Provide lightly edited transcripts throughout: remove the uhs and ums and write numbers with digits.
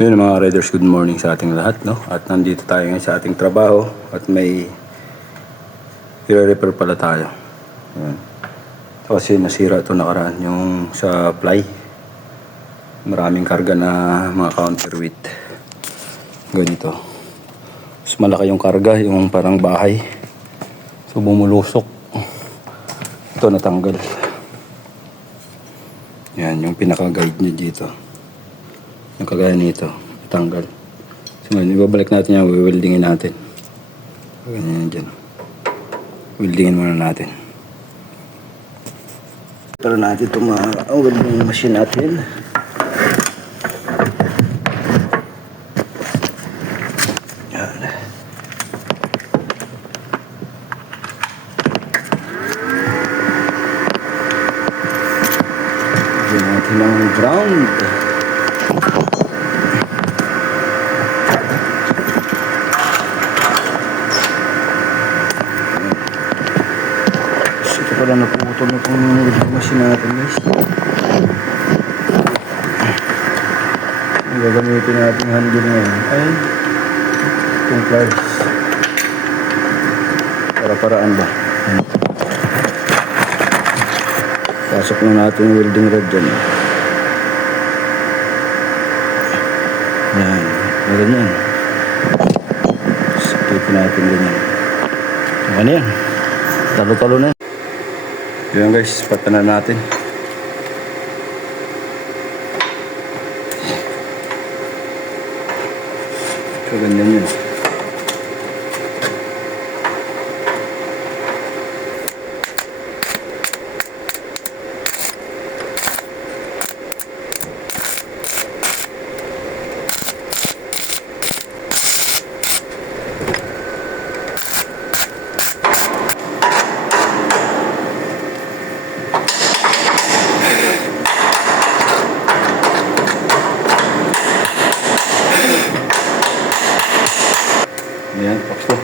Yun mga riders, good morning sa ating lahat, no? At nandito tayo ngayon sa ating trabaho at may i-repair pala tayo. Ayan. Kasi nasira ito nakaraan yung sa ply. Maraming karga na mga counterweight. Ganito. Mas malaki yung karga, yung parang bahay. So bumulusok. Ito natanggal. Yan, yung pinaka-guide niya dito. Yung kagaya nito, tanggal. So ngayon, ibabalik natin yan, weldingin natin. Ganyan dyan. Weldingin muna natin. Para natin itong welding machine natin. Yan. Lagyan natin ang ground. Wala na putol na itong welding machine natin, guys. Ang gagamitin natin handle ngayon ay itong pliers. Para-paraan ba? Pasok na natin yung welding rod dyan. Yan. Ganyan. Sakipin natin ganyan. Ano yan? Talo-talo na yan. Yan guys, patanan natin. So ganyan yun. Ayan, pakso.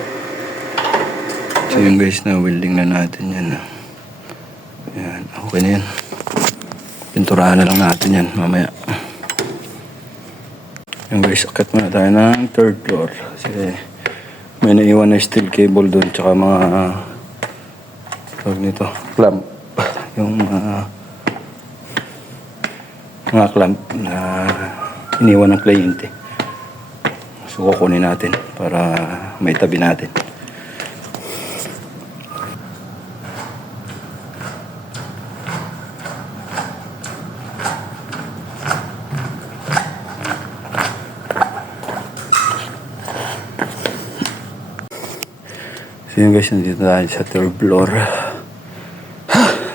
So yung guys, na welding na natin yan. Ayan, okay na yan. Pinturahan na lang natin yan mamaya. Yung guys, akit muna tayo ng third floor. Kasi may naiwan na steel cable doon. Tsaka tawag nito, clamp. Yung mga clamp na iniwan ng kliyente. So kukunin natin para may tabi natin. So yun guys, nandito tayo sa third floor.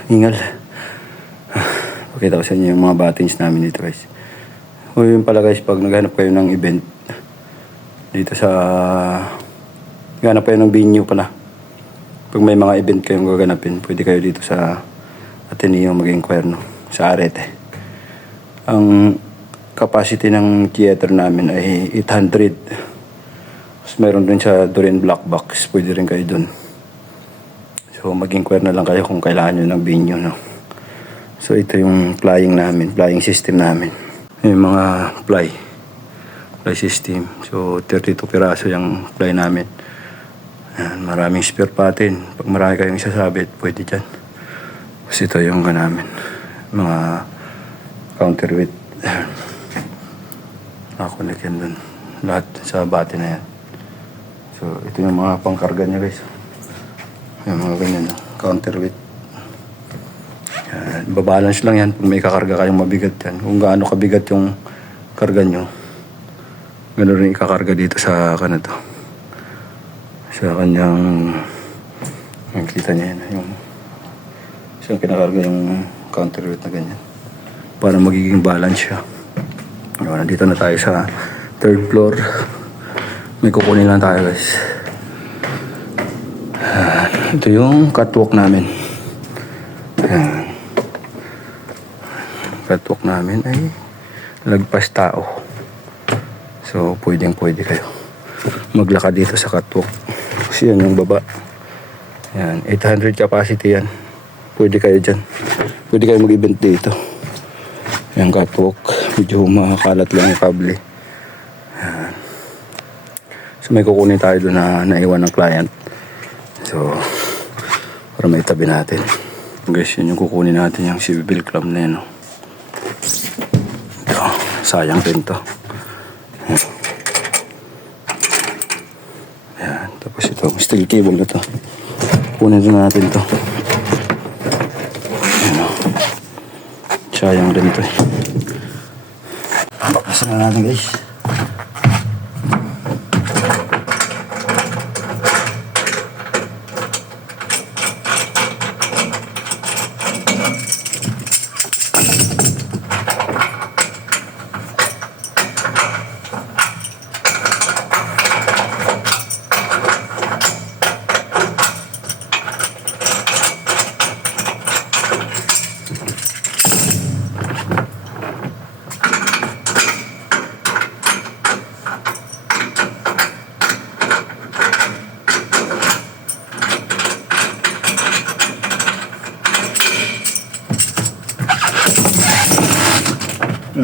Hingal. Pakita ko sa inyo yung mga buttons namin dito guys. O yun pala guys, pag naghanap kayo ng event dito sa ganap kayo ng venue pala, pag may mga event kayong gaganapin, pwede kayo dito sa Ateneo mag-inquire, no? Sa Arete. Ang capacity ng theater namin ay 800. Tapos meron din sa Doreen Black Box, pwede rin kayo dun. So mag-inquire na lang kayo kung kailangan nyo ng venue, no? So ito yung flying namin, flying system namin. Yung mga fly system. So 32 piraso yung fly namin. Ayan, maraming spare patin. Pag marami kayong isasabit, pwede dyan. Kasi ito yung namin, mga counterweight. Nakakonect yan dun. Lahat sa bati na yan. So ito yung mga pangkarga niya guys. Yung mga ganyan, counterweight. Ayan, babalance lang yan pag may kakarga kayong mabigat yan. Kung gaano kabigat yung karga nyo, gano'n rin ikakarga dito sa kanito. Sa kanyang, makikita niya yan, yung siyang kinakarga yung counterweight na ganyan. Para magiging balance siya. Nandito na tayo sa third floor. May kukunin lang tayo guys. Ito yung catwalk namin. Catwalk namin ay lagpas tao. So, pwede kayo maglakad dito sa catwalk. Kasi yan yung baba. Yan, 800 capacity yan. Pwede kayo dyan. Pwede kayo mag-event dito. Yung catwalk. Medyo makakalat lang yung kable. So may kukunin tayo doon na naiwan ng client. So, para may tabi natin. Guys, yun yung kukunin natin yung civil club na yun. Ito, sayang din to. Ayan, tapos ito, steel cable na to. Kunin din natin to. Ayan, sayang din to. Bakasan na natin guys.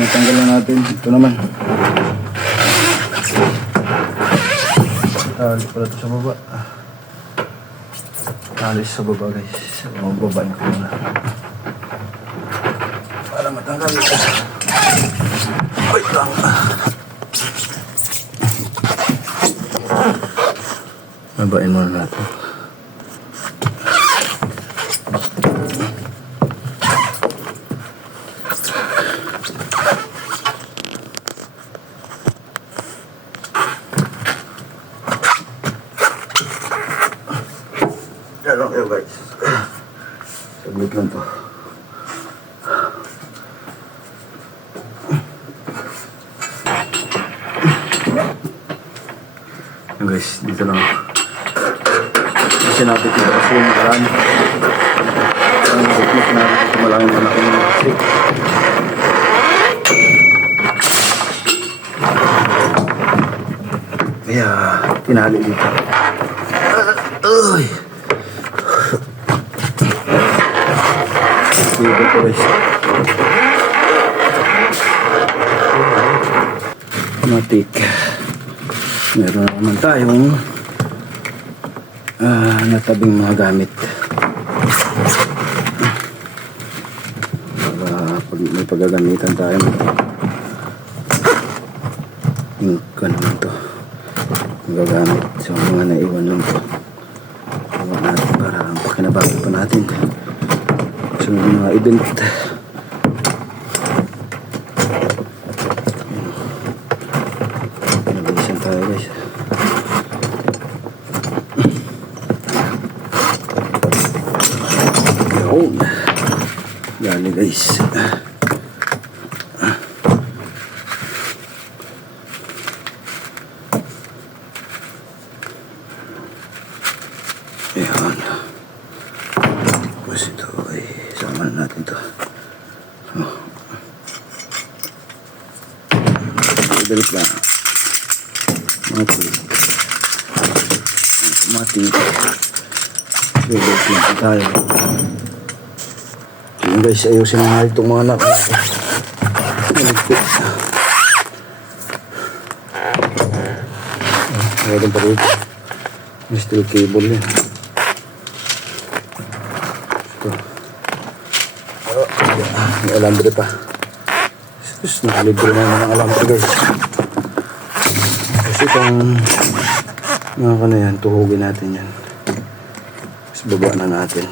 Tanggalan natin. Ito naman. Alis pala ito sa baba. Alis sa baba guys. Mababain ko muna. Para matanggal ito. Wait lang. Mabain muna natin. Yan lang kayo guys. Sablit lang to. Yan guys, dito lang. Kasi natin dito kasi yung nakaraan. Ang buklit natin dito malaking kasi. Kaya, tinali dito. Uy! Dito ko guys. Matik. Meron naman tayong natabing mga gamit. Para pag may paggagamitan tayo. Yung naman to. Magagamit. So mga naiwan lang to. Iwan natin para pakinabago pa natin. So mga event. Pinabilisan tayo guys. Yun. Gali guys. Ayan. Tapos ito ay sama na natin ito. Dalit lang. Mati. Dalit lang tayo. Ayan guys, ayusin na nga itong mga anak. Meron pa dito. May steel cable yan. Ito. May alambre pa. Sus, nakalibre naman ang alambre guys. Kasi itong mga ka na yan, tuhugin natin yan. Tapos baba na natin.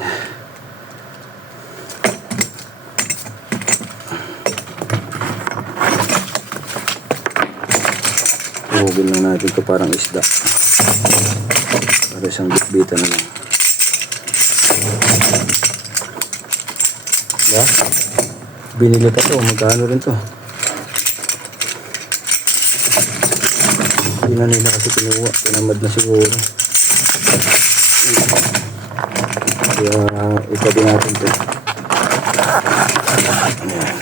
Tuhugin lang natin ito parang isda. Para isang bitbita na lang. Diba? Binili pa to. Magkano rin to? Hindi na nila kasi kinuha. Pinamad na siguro. Kaya itabi natin to. Ayan.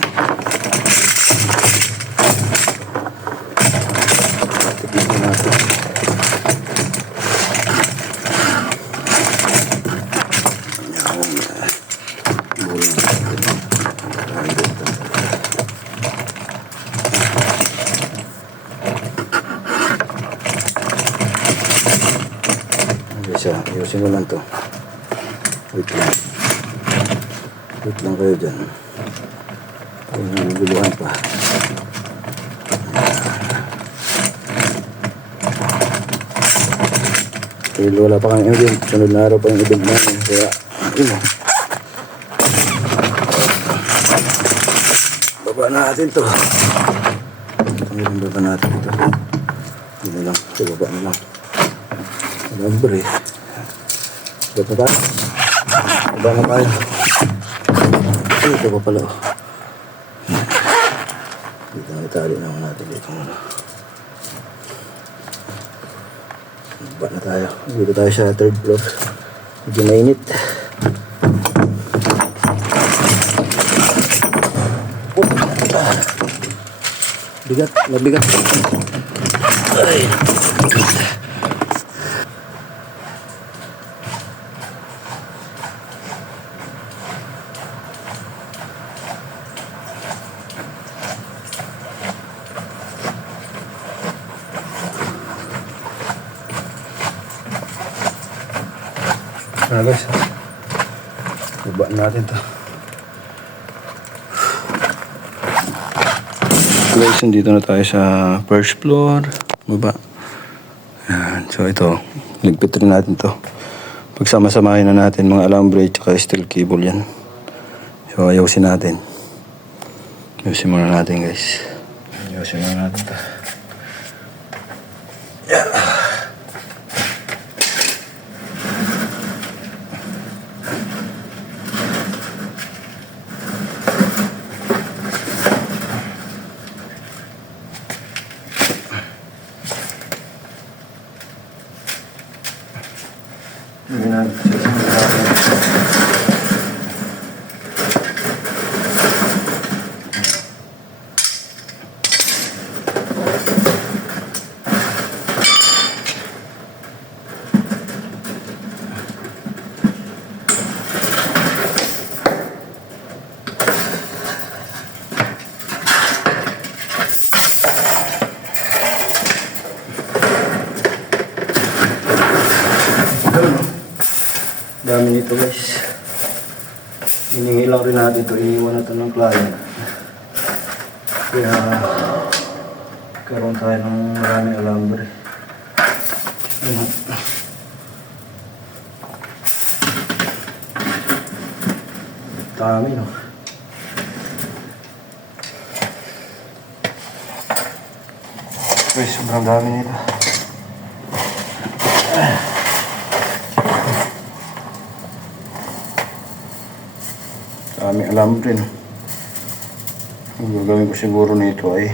Tignan natin. isa. Ayusin ko lang to. Wait lang. Wait lang kayo dyan. Ayun, naguguluhan pa. Dahil wala pa kami event. Sunod na araw pa yung event namin. Kaya, yun o. Baba natin to. Ang baba natin ito. Yun na lang. Sa baba na lang. Alambre. Baba na tayo. Baba na tayo. Ay, ito pa pala o. Dito na itali naman natin dito muna. Baba na tayo. Dito tayo sa third floor. Medyo mainit. Bigat, mabigat. Ay. Guys, baba natin to. Guys, dito na tayo sa first floor. Baba. Ayan. So ito, ligpit rin natin to. Pagsama-samahin na natin mga alambre at steel cable yan. So ayusin natin. Ayusin muna natin guys. Ayusin muna natin to. Yeah. Dami nito guys. Hiningi lang rin natin ito. Iniwan natin ng client. Kaya karoon tayo ng maraming alambre. Ano? Dami no. Guys, sobrang dami nito. Dami alambre no. Ang gagawin ko siguro nito ay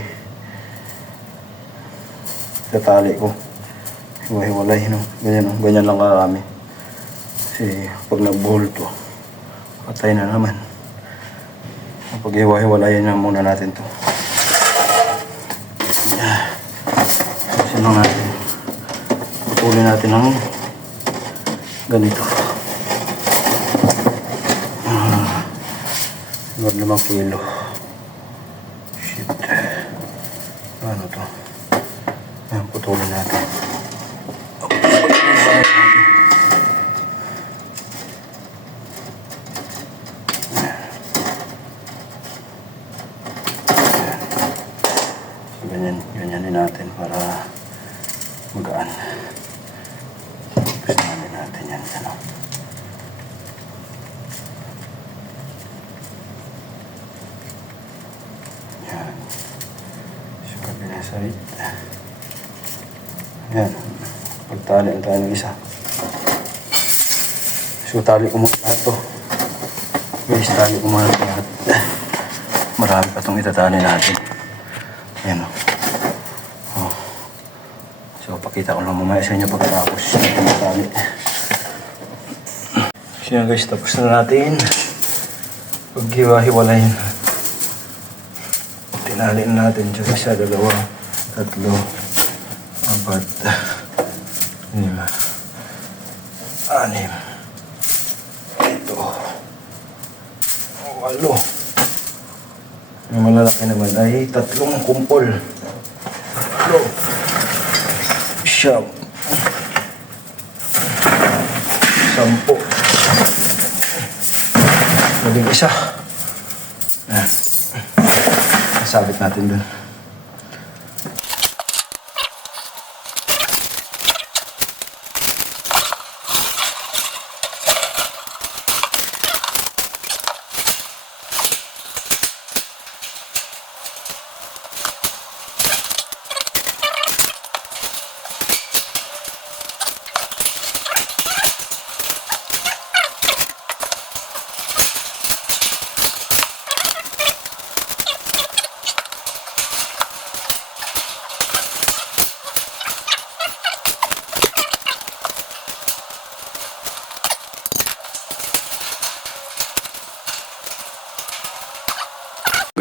tatali ko. Hiwa-hiwalay no. Ganyan no. Ganyan lang karami. Kasi pag nagbuhol to, patay na naman. Pag hiwa-hiwalayan na muna natin to. Kasi lang natin. Putulin natin ng ganito. 5 kilo. Shit. Ano to? Ayan, putulin natin. Ganyan din natin para magaan. Gusto natin yan. Ano? Side. Yan. Pagtali tayo ng isa. So, tali ko muna lahat to. Guys, tali ko muna lahat. Marami pa itong itatali natin. Yan o. Oh. So, pakita ko lang mamaya sa inyo pagkatapos natin tali. So, yan guys, tapos na natin. Paghiwa-hiwalayin. Tinalin natin siya sa 2, 3, 4, 5, 6, 6, 7, 8. Yung malalaki naman ay 3 kumpol. 3, 7, 10. Labing isa. Ayan. Nasabit natin dun.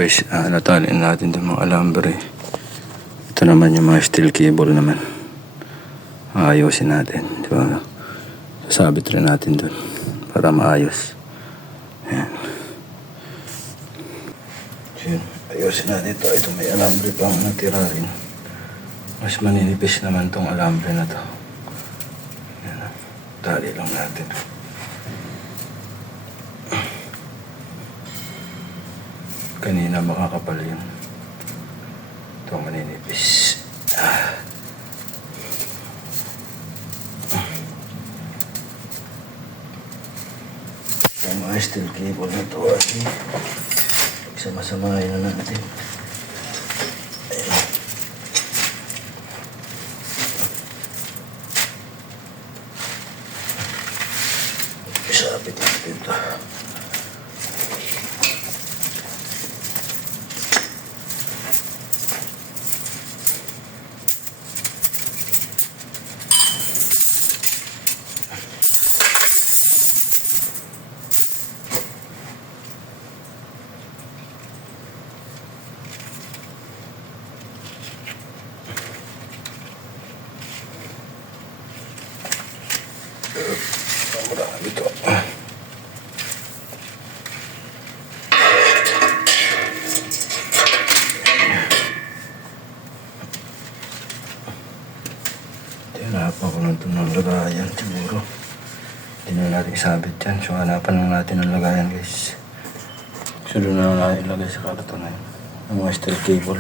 Guys, natalin natin itong mga alambre. Ito naman yung mga steel cable naman. Ayusin natin. Diba? Sasabit rin natin dun para maayos. Ayan. So, ayusin natin ito. Ito may alambre pang natira rin. Mas maninipis naman tong alambre na to. Ayan. Tali lang natin. Kanina makakapal yun. Ito maninipis. Ito mga steel cable na ito. Pagsama-samahin na natin. Ayan. Isapit natin ito. Ito. Hanapan ko lang ito ng lagayan siguro. Hindi na natin isabit yan. So hanapan lang natin ng lagayan guys. So doon na natin ilagay sa karton na yun. Ang mga steel cable.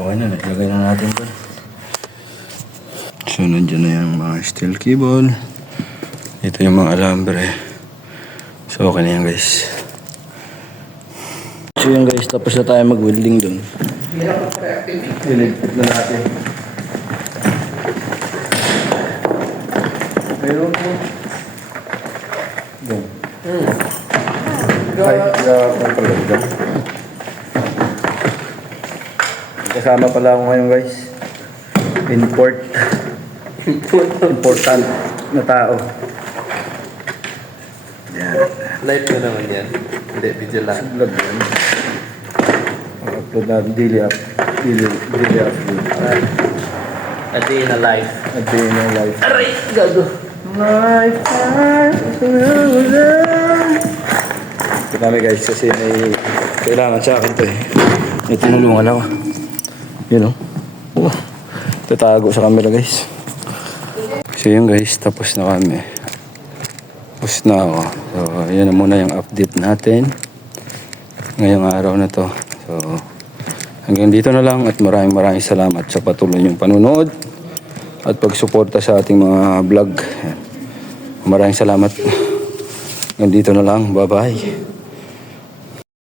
Okay na, ilagay na natin ito. So, nandiyan na yung mga steel cable. Ito yung mga alambre. So, okay na yan guys. So, yun guys, tapos na tayo mag-welding dun. Iligpit na natin. Meron po. Doon. Ay, kung pala dyan. Kasama pala ako ngayon guys. Important na tao. Yan. Live na naman yan. Hindi, video lang. Vlog yan. Upload natin daily upload. A day in a life. A day in our life. Aray! Gago! Life. Ito kami guys kasi may kailangan sa akin to eh. May tinulungan ako. Yun o. Tatago sa camera guys. So yun guys, tapos na kami. Tapos na ako. So yan na muna yung update natin ngayong araw na to. So hanggang dito na lang at maraming salamat sa patuloy niyong panunood at pagsuporta sa ating mga vlog. Maraming salamat. Hanggang dito na lang. Bye bye.